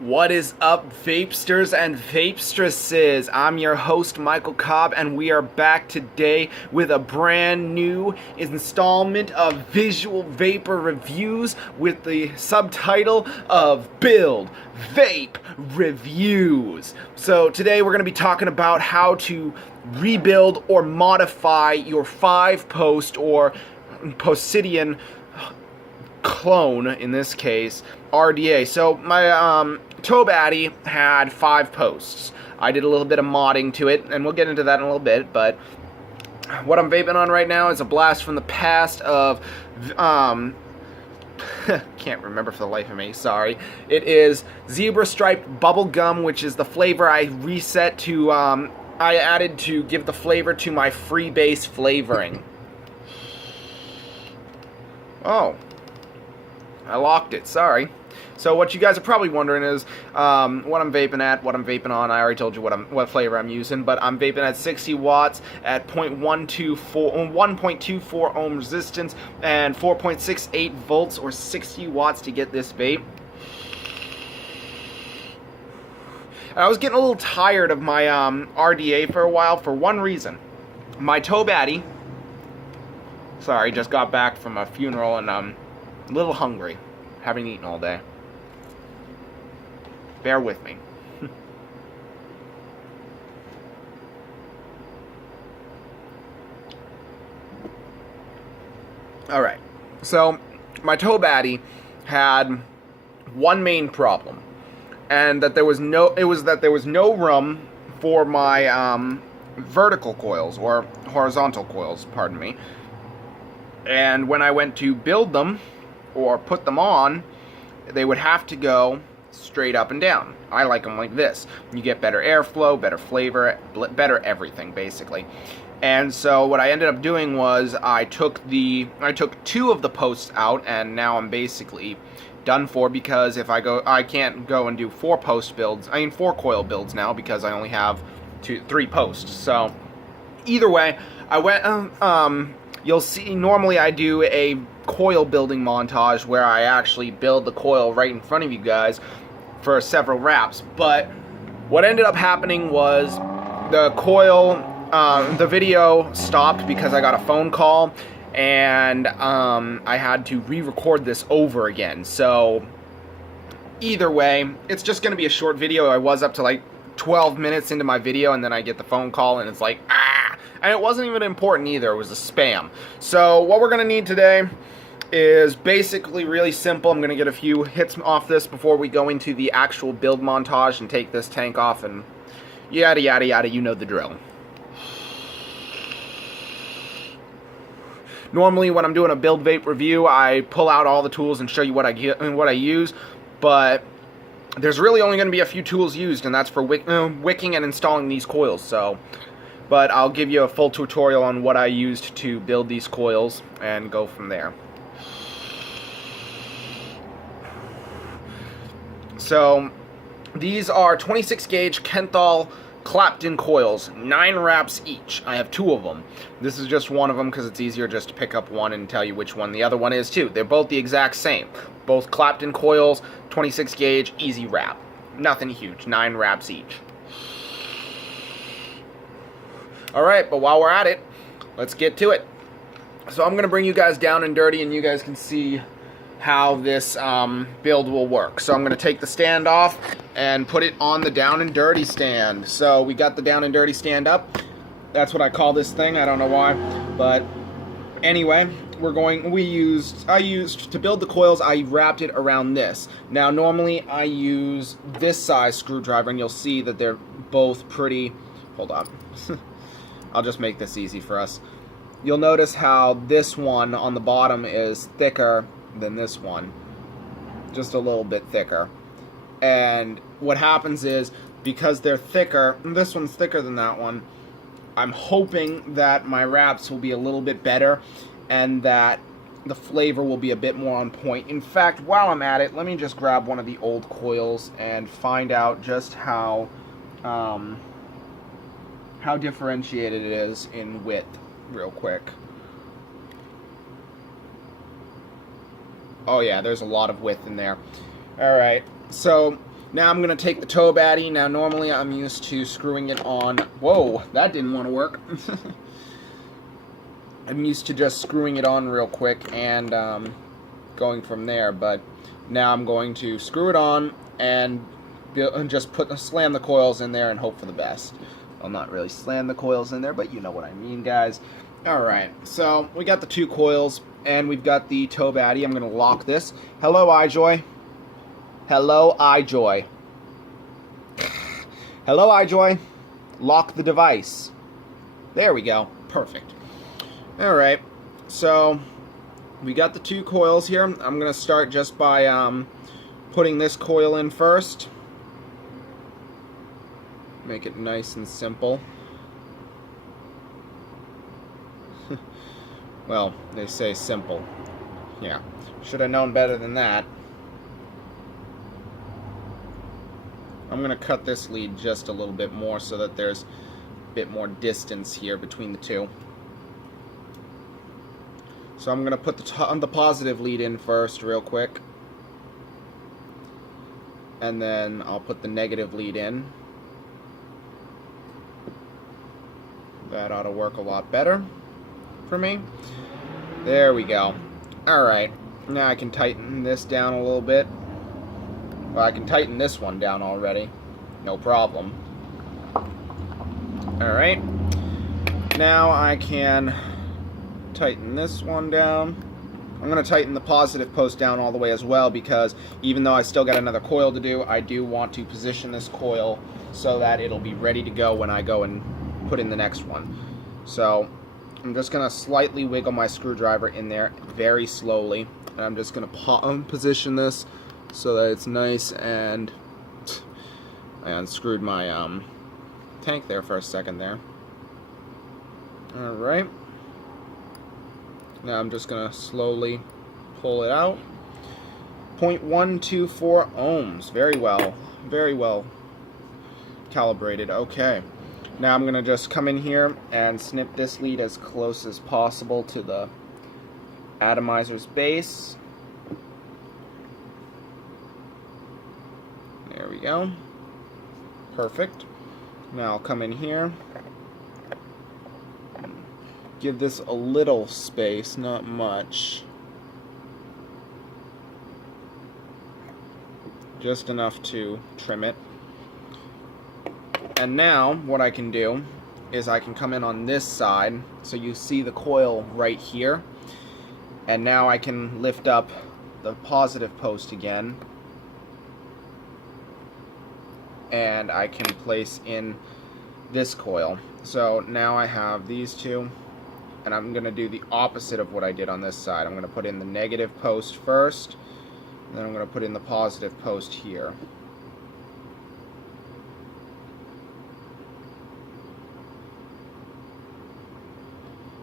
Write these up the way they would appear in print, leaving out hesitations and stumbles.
What is up, vapesters and vapestresses? I'm your host, Michael Cobb, and we are back today with a brand new installment of Visual Vapor Reviews with the subtitle of Build Vape Reviews. So today we're going to be talking about how to rebuild or modify your 5-post or Posidian clone, in this case, RDA. So my Tobh Atty had 5 posts. I did a little bit of modding to it, and we'll get into that in a little bit, but what I'm vaping on right now is a blast from the past of, can't remember for the life of me, sorry. It is Zebra Striped Bubble Gum, which is the flavor I reset to, I added to give the flavor to my freebase flavoring. Oh. I locked it, sorry. So what you guys are probably wondering is what I'm vaping at, what I'm vaping on. I already told you what flavor I'm using, but I'm vaping at 60 watts at 1.24 ohm resistance and 4.68 volts or 60 watts to get this vape. I was getting a little tired of my RDA for a while for one reason. My Tobh Atty, sorry, just got back from a funeral and a little hungry. Haven't eaten all day. Bear with me. Alright. So, my Tobh Atty had one main problem. And that there was no room for my vertical coils, or horizontal coils, pardon me. And when I went to build them, or put them on, they would have to go straight up and down. I like them like this. You get better airflow, better flavor, better everything, basically. And so what I ended up doing was I took 2 of the posts out, and now I'm basically done for, because if I can't go and do 4 post builds, 4 coil builds now, because I only have 3 posts. So either way, I went you'll see, normally I do a coil building montage where I actually build the coil right in front of you guys for several wraps, but what ended up happening was the video stopped because I got a phone call, and I had to re-record this over again. So either way, it's just going to be a short video. I was up to like 12 minutes into my video, and then I get the phone call, and it's like, and it wasn't even important either. It was a spam. So what we're going to need today is basically really simple. I'm going to get a few hits off this before we go into the actual build montage and take this tank off and yada yada yada, you know the drill. Normally when I'm doing a build vape review, I pull out all the tools and show you what I use, but there's really only going to be a few tools used, and that's for wicking and installing these coils. So, but I'll give you a full tutorial on what I used to build these coils and go from there. So these are 26 gauge Kenthal clapped-in coils, 9 wraps each. I have 2 of them. This is just one of them because it's easier just to pick up one and tell you which one the other one is too. They're both the exact same. Both clapped-in coils, 26 gauge, easy wrap. Nothing huge, 9 wraps each. Alright, but while we're at it, let's get to it. So I'm going to bring you guys down and dirty, and you guys can see how this build will work. So I'm going to take the stand off and put it on the down and dirty stand. So we got the down and dirty stand up. That's what I call this thing. I don't know why, but anyway, I used to build the coils, I wrapped it around this. Now normally I use this size screwdriver, and you'll see that they're both pretty, hold on. I'll just make this easy for us. You'll notice how this one on the bottom is thicker than this one, just a little bit thicker. And what happens is, because they're thicker, this one's thicker than that one, I'm hoping that my wraps will be a little bit better and that the flavor will be a bit more on point. In fact, while I'm at it, let me just grab one of the old coils and find out just how differentiated it is in width real quick. Oh yeah, there's a lot of width in there. Alright, so Now I'm going to take the Tobh Atty. Now normally I'm used to screwing it on... Whoa, that didn't want to work. I'm used to just screwing it on real quick and going from there, but now I'm going to screw it on and just slam the coils in there and hope for the best. Well, not really slam the coils in there, but you know what I mean, guys. Alright, so we got the 2 coils, and we've got the Tobh Atty. I'm going to lock this. Hello, iJoy. Hello, iJoy. Hello, iJoy. Lock the device. There we go. Perfect. Alright, so we got the 2 coils here. I'm going to start just by putting this coil in first. Make it nice and simple. Well, they say simple. Yeah, should have known better than that. I'm going to cut this lead just a little bit more so that there's a bit more distance here between the 2. So I'm going to put the positive lead in first real quick. And then I'll put the negative lead in. That ought to work a lot better for me. There we go. Alright, now I can tighten this down a little bit. Well, I can tighten this one down already. No problem. Alright. Now I can tighten this one down. I'm going to tighten the positive post down all the way as well, because even though I still got another coil to do, I do want to position this coil so that it'll be ready to go when I go and put in the next one. So I'm just going to slightly wiggle my screwdriver in there very slowly, and I'm just going to position this so that it's nice. And I unscrewed my tank there for a second there. Alright, now I'm just going to slowly pull it out. 0.124 ohms, very well calibrated. Okay. Now I'm going to just come in here and snip this lead as close as possible to the atomizer's base. There we go. Perfect. Now I'll come in here. Give this a little space, not much. Just enough to trim it. And now, what I can do is I can come in on this side, so you see the coil right here. And now I can lift up the positive post again. And I can place in this coil. So now I have these 2. And I'm going to do the opposite of what I did on this side. I'm going to put in the negative post first. And then I'm going to put in the positive post here.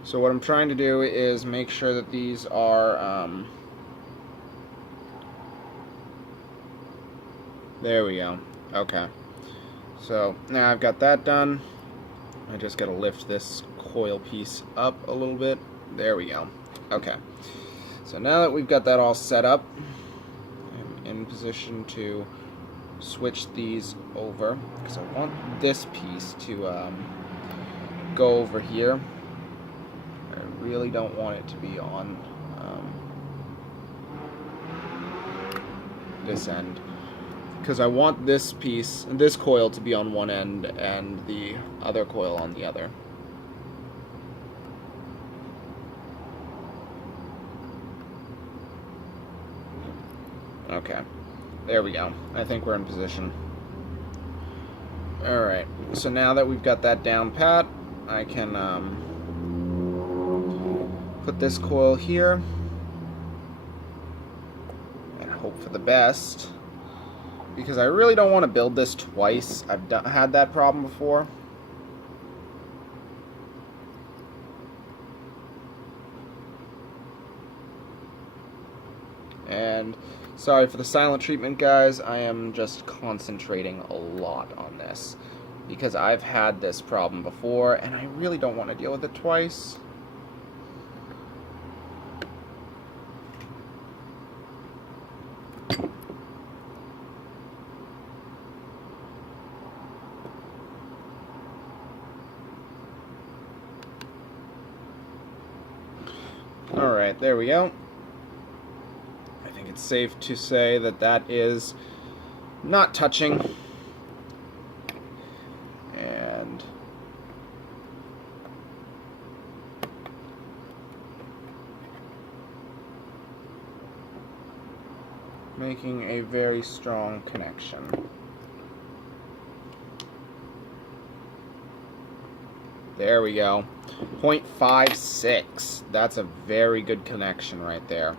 So what I'm trying to do is make sure that these are, there we go. Okay. So now I've got that done. I just got to lift this coil piece up a little bit. There we go. Okay. So now that we've got that all set up, I'm in position to switch these over, because I want this piece to go over here. I really don't want it to be on this end, because I want this piece, this coil, to be on one end and the other coil on the other. Okay, there we go. I think we're in position. Alright, so now that we've got that down pat, I can put this coil here and hope for the best, because I really don't want to build this twice. I've had that problem before. And sorry for the silent treatment, guys. I am just concentrating a lot on this because I've had this problem before and I really don't want to deal with it twice. Alright, there we go. I think it's safe to say that that is not touching. And making a very strong connection. There we go. 0.56. That's a very good connection right there.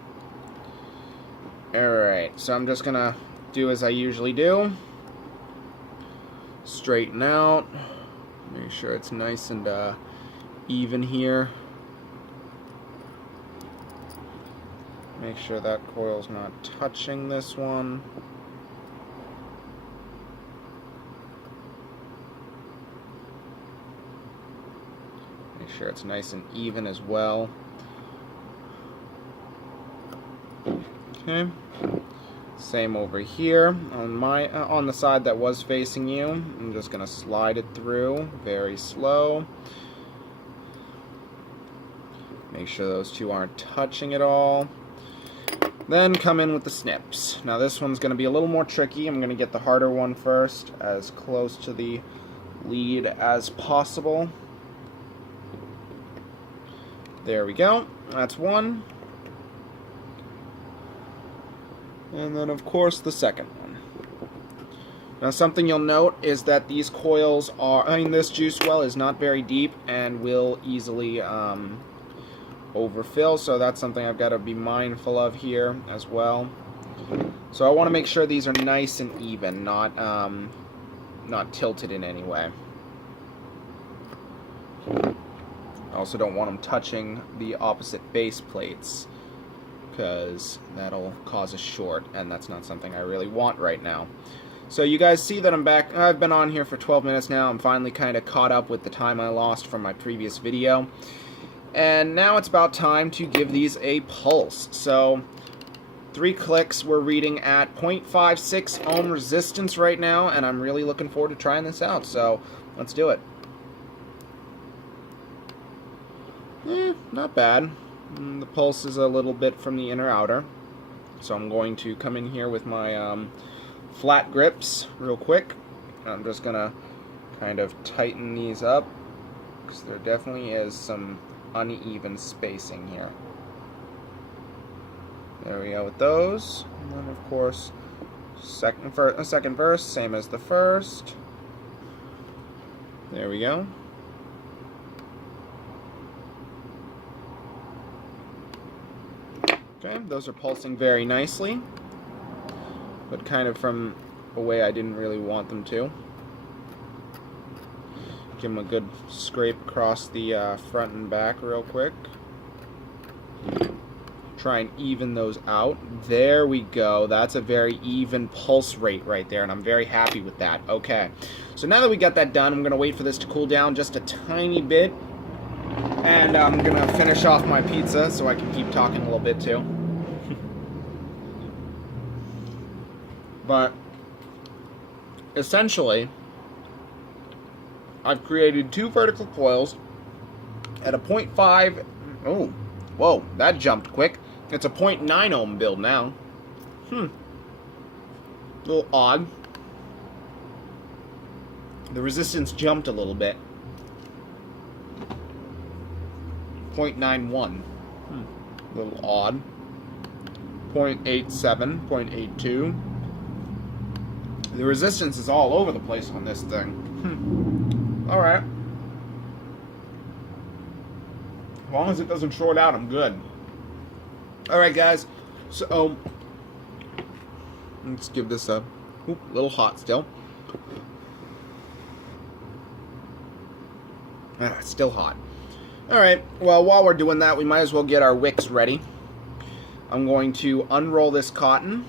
Alright, so I'm just gonna do as I usually do. Straighten out. Make sure it's nice and even here. Make sure that coil's not touching this one. Make sure it's nice and even as well. Okay. Same over here on the side that was facing you. I'm just gonna slide it through very slow. Make sure those two aren't touching at all. Then come in with the snips. Now this one's going to be a little more tricky. I'm going to get the harder one first, as close to the lead as possible. There we go. That's one. And then of course the second one. Now something you'll note is that these coils are, this juice well is not very deep and will easily overfill, so that's something I've got to be mindful of here as well. So I want to make sure these are nice and even, not tilted in any way. I also don't want them touching the opposite base plates, because that'll cause a short, and that's not something I really want right now. So you guys see that I'm back. I've been on here for 12 minutes now. I'm finally kind of caught up with the time I lost from my previous video. And now it's about time to give these a pulse. So 3 clicks, we're reading at 0.56 ohm resistance right now, and I'm really looking forward to trying this out. So let's do it. Not bad. The pulse is a little bit from the inner outer. So I'm going to come in here with my flat grips real quick. I'm just going to kind of tighten these up, because there definitely is some uneven spacing here. There we go with those. And then of course second verse, same as the first. There we go. Okay, those are pulsing very nicely, but kind of from a way I didn't really want them to. Give them a good scrape across the front and back real quick. Try and even those out. There we go. That's a very even pulse rate right there, and I'm very happy with that. Okay, so now that we got that done, I'm going to wait for this to cool down just a tiny bit, and I'm going to finish off my pizza so I can keep talking a little bit too. But essentially, I've created 2 vertical coils at a 0.5. Oh, whoa, that jumped quick. It's a 0.9 ohm build now. A little odd. The resistance jumped a little bit. 0.91. A little odd. 0.87, 0.82. The resistance is all over the place on this thing. Alright. As long as it doesn't short out, I'm good. Alright, guys. So, let's give this a little hot still. It's still hot. Alright, well, while we're doing that, we might as well get our wicks ready. I'm going to unroll this cotton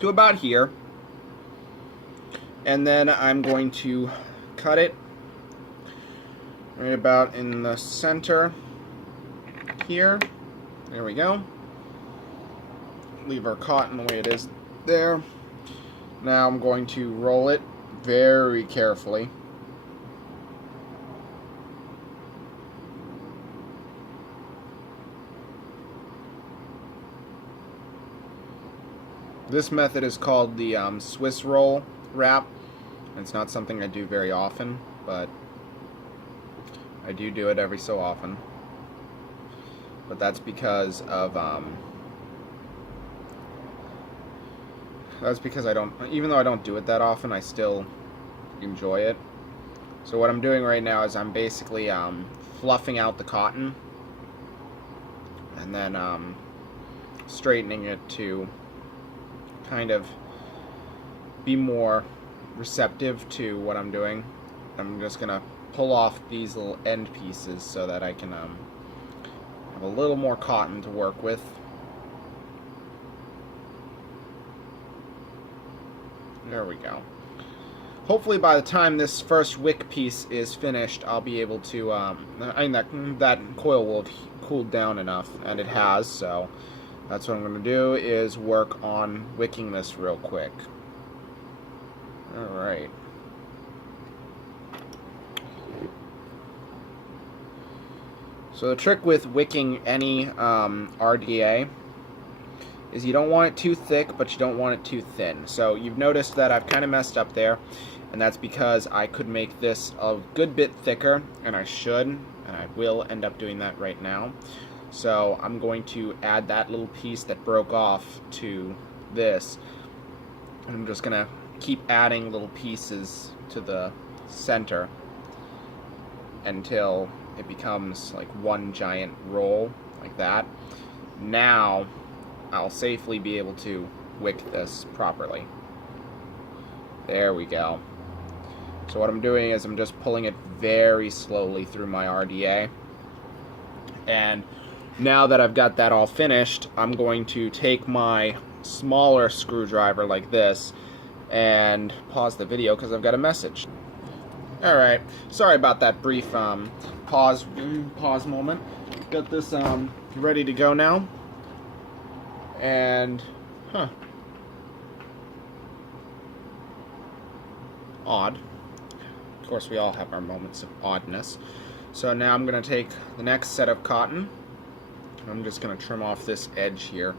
to about here. And then I'm going to cut it right about in the center here. There we go. Leave our cotton the way it is there. Now I'm going to roll it very carefully. This method is called the Swiss roll wrap. It's not something I do very often, but I do it every so often. But that's because of I don't, even though I don't do it that often, I still enjoy it. So what I'm doing right now is I'm basically fluffing out the cotton and then straightening it to kind of be more receptive to what I'm doing. I'm just gonna pull off these little end pieces so that I can have a little more cotton to work with. There we go. Hopefully by the time this first wick piece is finished, I'll be able to, I mean, that coil will have cooled down enough, and it has, so that's what I'm going to do, is work on wicking this real quick. Alright. So the trick with wicking any RDA is you don't want it too thick, but you don't want it too thin. So you've noticed that I've kind of messed up there, and that's because I could make this a good bit thicker, and I should, and I will end up doing that right now. So I'm going to add that little piece that broke off to this, and I'm just going to keep adding little pieces to the center until it becomes like one giant roll, like that. Now I'll safely be able to wick this properly. There we go. So what I'm doing is I'm just pulling it very slowly through my RDA. And now that I've got that all finished, I'm going to take my smaller screwdriver like this and pause the video because I've got a message. Alright, sorry about that brief pause moment. Got this ready to go now. And, odd. Of course, we all have our moments of oddness. So now I'm going to take the next set of cotton. I'm just going to trim off this edge here.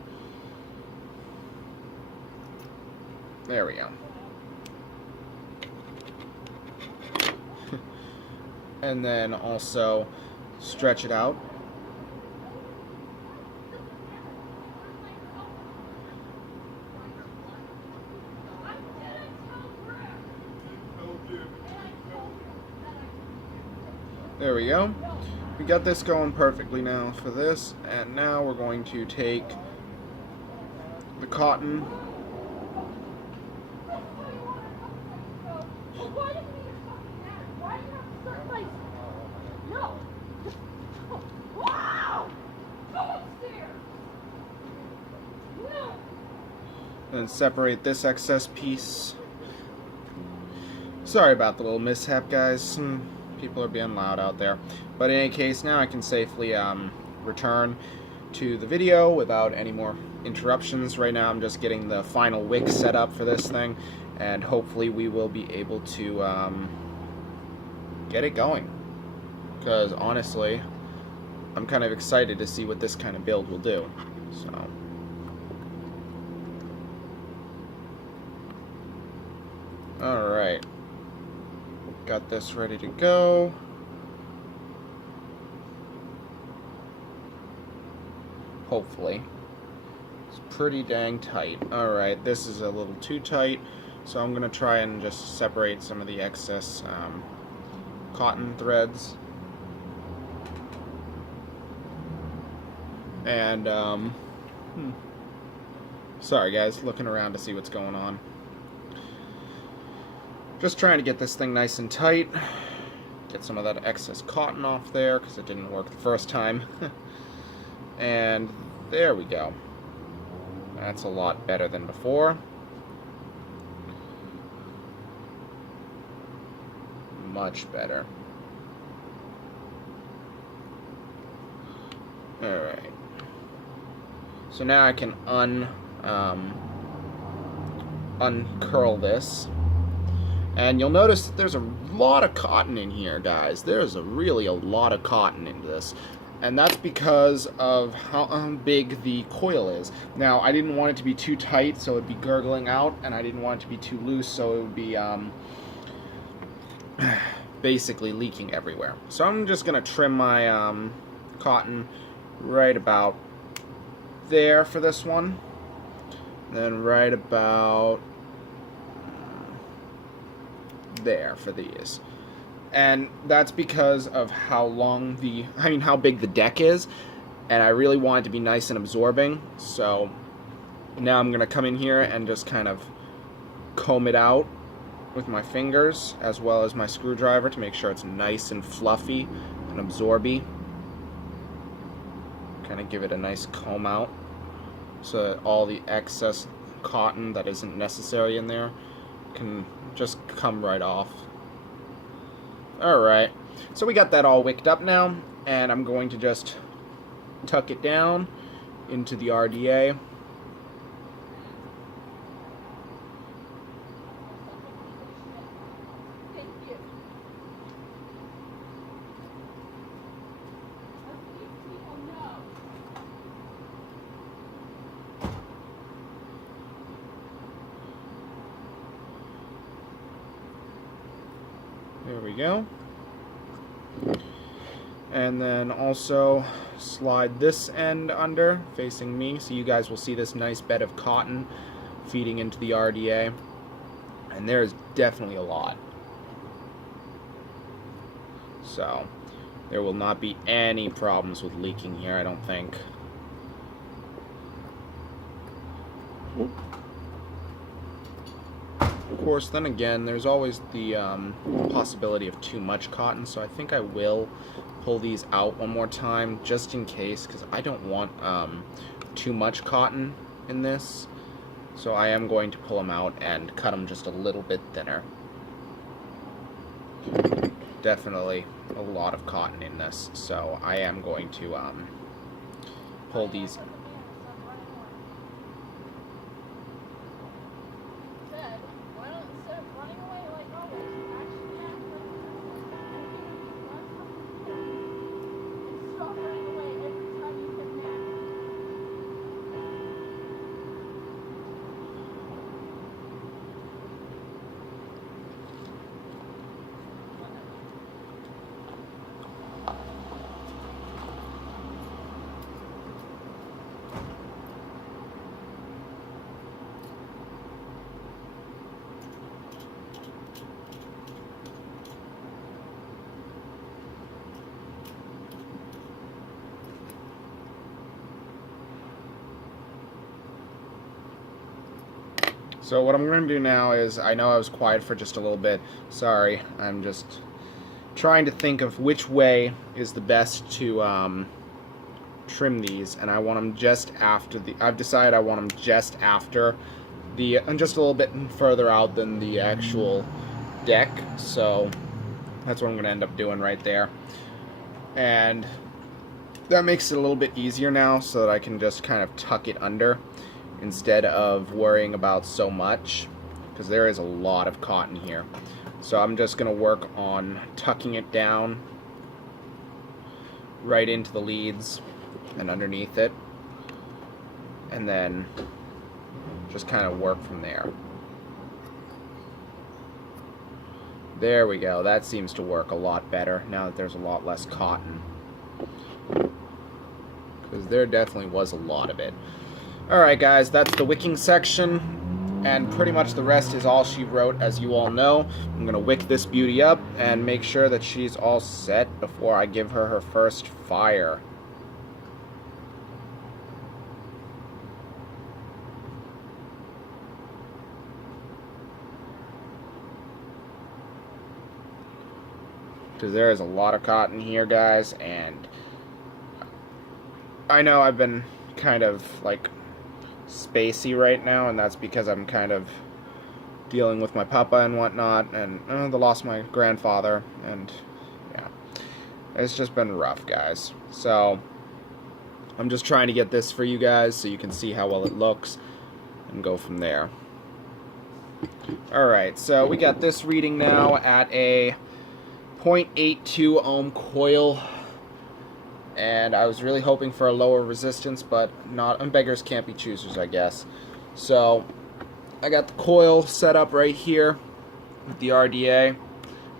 There we go. And then also stretch it out. There we go. We got this going perfectly now for this, and now we're going to take the cotton . And separate this excess piece. Sorry about the little mishap, guys. People are being loud out there. But in any case, now I can safely return to the video without any more interruptions. Right now I'm just getting the final wick set up for this thing, and hopefully we will be able to get it going. Because honestly, I'm kind of excited to see what this kind of build will do. So alright. Got this ready to go. Hopefully. It's pretty dang tight. Alright, this is a little too tight, so I'm going to try and just separate some of the excess cotton threads. And, sorry guys, looking around to see what's going on. Just trying to get this thing nice and tight. Get some of that excess cotton off there because it didn't work the first time. And there we go. That's a lot better than before. Much better. Alright. So now I can uncurl this. And you'll notice that there's a lot of cotton in here, guys. There's really a lot of cotton in this. And that's because of how big the coil is. Now, I didn't want it to be too tight, so it would be gurgling out, and I didn't want it to be too loose, so it would be basically leaking everywhere. So I'm just going to trim my cotton right about there for this one. Then right about there for these. And that's because of how big the deck is, and I really want it to be nice and absorbing. So now I'm going to come in here and just kind of comb it out with my fingers as well as my screwdriver to make sure it's nice and fluffy and absorby. Kind of give it a nice comb out so that all the excess cotton that isn't necessary in there can just come right off. Alright, so we got that all wicked up now, and I'm going to just tuck it down into the RDA. There we go. And then also slide this end under, facing me, so you guys will see this nice bed of cotton feeding into the RDA. And there's definitely a lot. So there will not be any problems with leaking here, I don't think. Of course, then again, there's always the possibility of too much cotton, so I think I will pull these out one more time, just in case, because I don't want too much cotton in this. So I am going to pull them out and cut them just a little bit thinner. Definitely a lot of cotton in this, so I am going to pull these. So what I'm going to do now is, I know I was quiet for just a little bit, sorry, I'm just trying to think of which way is the best to trim these, and I want them just after the, I've decided I want them just after the, and just a little bit further out than the actual deck, so that's what I'm going to end up doing right there. And that makes it a little bit easier now, so that I can just kind of tuck it under instead of worrying about so much, because there is a lot of cotton here. So I'm just going to work on tucking it down right into the leads and underneath it, and then just kind of work from there. There we go. That seems to work a lot better now that there's a lot less cotton, because there definitely was a lot of it. Alright guys, that's the wicking section, and pretty much the rest is all she wrote, as you all know. I'm going to wick this beauty up and make sure that she's all set before I give her her first fire. Because there is a lot of cotton here, guys, and I know I've been kind of like spacey right now, and that's because I'm kind of dealing with my papa and whatnot, and the loss of my grandfather, and yeah, it's just been rough, guys. So I'm just trying to get this for you guys so you can see how well it looks and go from there. Alright, so we got this reading now at a 0.82 ohm coil, and I was really hoping for a lower resistance, but not. Beggars can't be choosers, I guess. So I got the coil set up right here with the RDA,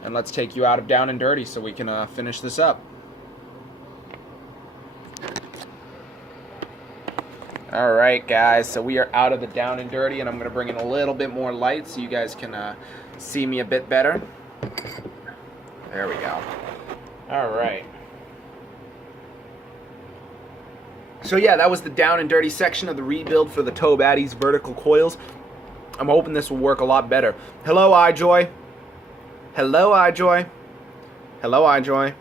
and let's take you out of Down and Dirty so we can finish this up. Alright guys, so we are out of the Down and Dirty, and I'm going to bring in a little bit more light so you guys can see me a bit better. There we go. Alright. So yeah, that was the Down and Dirty section of the rebuild for the Tobh Atty's vertical coils. I'm hoping this will work a lot better. Hello, iJoy. Hello, iJoy. Hello, iJoy.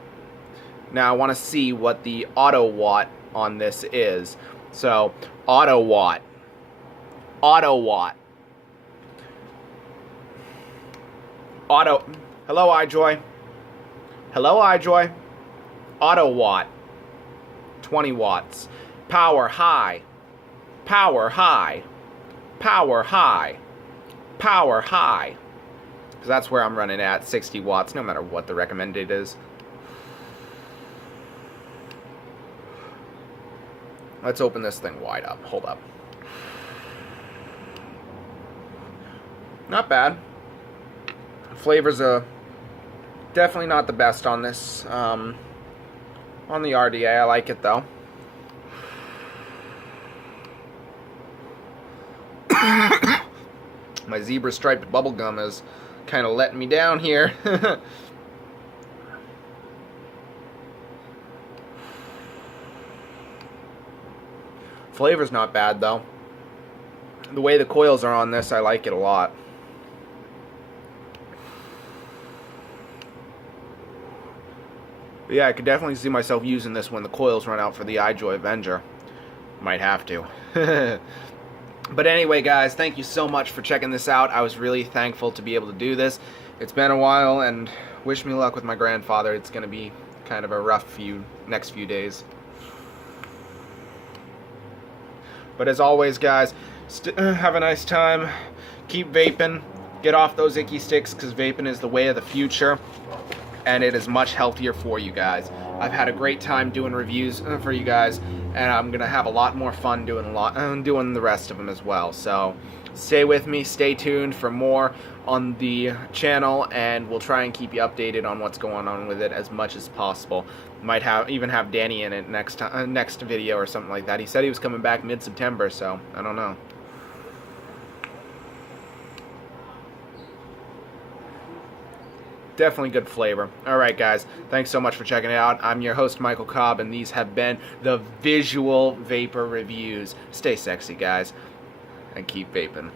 Now I want to see what the auto watt on this is. So, auto watt. Auto watt. Auto. Hello, iJoy. Hello, iJoy. Auto watt. 20 watts. Power high. Power high. Power high. Power high. Because that's where I'm running at, 60 watts, no matter what the recommended is. Let's open this thing wide up. Hold up. Not bad. Flavors are definitely not the best on this. On the RDA, I like it though. My zebra striped bubblegum is kind of letting me down here. Flavor's not bad though. The way the coils are on this, I like it a lot. But yeah, I could definitely see myself using this when the coils run out for the iJoy Avenger. Might have to. But anyway, guys, thank you so much for checking this out. I was really thankful to be able to do this. It's been a while, and wish me luck with my grandfather. It's going to be kind of a rough next few days. But as always, guys, have a nice time. Keep vaping. Get off those icky sticks, because vaping is the way of the future. And it is much healthier for you guys. I've had a great time doing reviews for you guys, and I'm gonna have a lot more fun doing the rest of them as well. So stay with me, stay tuned for more on the channel, and we'll try and keep you updated on what's going on with it as much as possible. Might even have Danny in it next video or something like that. He said he was coming back mid-September, so I don't know. Definitely good flavor. Alright guys, thanks so much for checking it out. I'm your host Michael Cobb, and these have been the Visual Vapor Reviews. Stay sexy guys, and keep vaping.